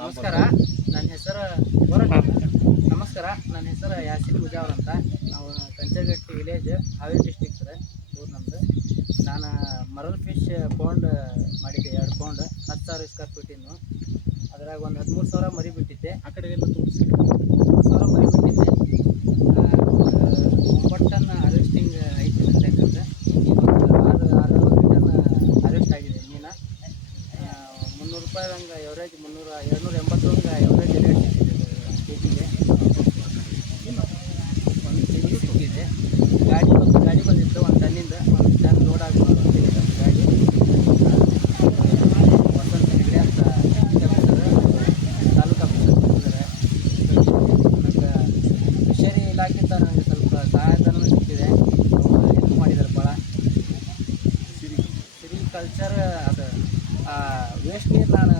ನಮಸ್ಕಾರ. ನನ್ನ ಹೆಸರು ನಮಸ್ಕಾರ ನನ್ನ ಹೆಸರು ಯಾಸಿನ್ ಮುಜಾವರ್ ಅಂತ. ನಾವು ಕಂಚಗಟ್ಟಿ ವಿಲೇಜ್ ಹಾವೇರಿ ಡಿಸ್ಟಿಕ್ ಸರ್, ಊರು ನಮ್ಮದು. ನಾನು ಮರಲ್ ಫಿಶ್ ಪೌಂಡ್ ಮಾಡಿದ್ದೆ, 2 ಪೌಂಡ್ 10,000 ಸ್ಕ್ವೇರ್ ಫೀಟಿಂದು. ಅದ್ರಾಗ ಒಂದು 13,000 ಮರಿ ಬಿಟ್ಟಿದ್ದೆ. ಆ ಕಡೆ ಎಲ್ಲ ತೋರಿಸಿ 13,000 ಮರಿ ಬಿಟ್ಟಿದ್ದೆ. 9 ಟನ್ ಹಾರ್ವೆಸ್ಟಿಂಗ್ ಐತಿ ಲೆಕ್ಕಕ್ಕೆ. ಇವತ್ತು 6 ಟನ್ ಹಾರ್ವೆಸ್ಟ್ ಆಗಿದೆ ಮೀನು. 300 ರೂಪಾಯಿ ಹಂಗೆ ಎವರೇಜ್, 280 ಹಂಗೆ ಎವರೇಜ್ ರೇಟ್ ಸಿಕ್ಕಿದೆ ಕೆಜಿಗೆ. 1 ಕೆಜಿ ಸಿಕ್ಕಿದೆ. ಗಾಡಿ ಬಂದಿತ್ತು 1 ಟನ್ನಿಂದ. 1 ಟನ್ ಲೋಡ್ ಆಗಿ ಬಂದಿದೆ ಗಾಡಿ. ವಸಂತ ಹೆಗಡೆ ಅಂತ ತಾಲೂಕು ಆಫೀಸರ್ ಇದ್ದಾರೆ. ನನಗೆ ಫಿಶರಿ ಇಲಾಖೆಯಿಂದ ನನಗೆ ಸ್ವಲ್ಪ ಸಹಾಯಧನ ಸಿಕ್ಕಿದೆ. ಹೆಲ್ಪ್ ಮಾಡಿದ್ದಾರೆ ಭಾಳ. ಸಿರಿಕಲ್ಚರ್ ಅದು ವೇಸ್ಟ್ ನೀರು ನಾನು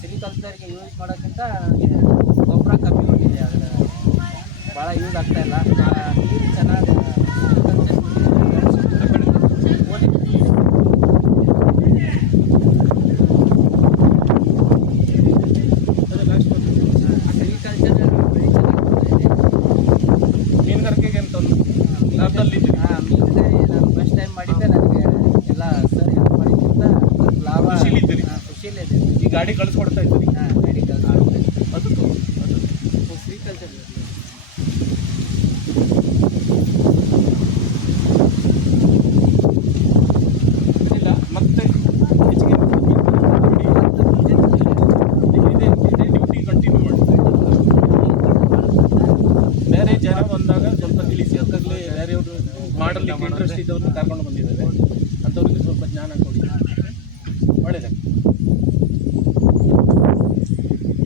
ಸಿರಿಕಲ್ಚರ್ಗೆ ಯೂಸ್ ಮಾಡೋಕ್ಕಿಂತ ನನಗೆ ಗೊಬ್ಬರ ಕಮ್ಮಿ ಹೋಗಿದೆ. ಅದರ ಭಾಳ ಯೂಸ್ ಆಗ್ತಾಯಿಲ್ಲ. ನೀರು ಚೆನ್ನಾಗಿ ಮೀನುಗಾರಿಕೆಗೆ ಅಂತ ಲಾಭದಲ್ಲಿದೆ. ಮೀನುಗಾರಿ ನಾನು ಫಸ್ಟ್ ಟೈಮ್ ಮಾಡಿದ್ದೆ. ನನಗೆ ಎಲ್ಲ ಸರ್ ಹೆಲ್ಪ್ ಮಾಡಿದ್ರಿಂದ ಲಾಭ ಖುಷಿಲಿದ್ದೀರಿ? ಖುಷಿಯಲ್ಲಿದೆ. ಈ ಗಾಡಿ ಕಳಿಸ್ಕೊಡ್ತಾ ಇದ್ದೀರಿ? ಗಾಡಿ ಕೆಲಸ ಅದು ಸಿರಿಕಲ್ಚರ್ ಇಲ್ಲ. ಮತ್ತೆ ಹೆಚ್ಚಿಗೆ ಇದೇ ಡ್ಯೂಟಿ ಕಂಟಿನ್ಯೂ ಮಾಡ್ತಾರೆ. ಬೇರೆ ಜನ ಬಂದಾಗ ಸ್ವಲ್ಪ ತಿಳಿಸಿ. ಅದರಲ್ಲಿ ಬೇರೆಯವರು ಮಾಡಲಿಕ್ಕೆ ಇಂಟ್ರೆಸ್ಟ್ ಇದ್ದವ್ರನ್ನ ಕರ್ಕೊಂಡು ಬಂದಿದ್ದಾರೆ.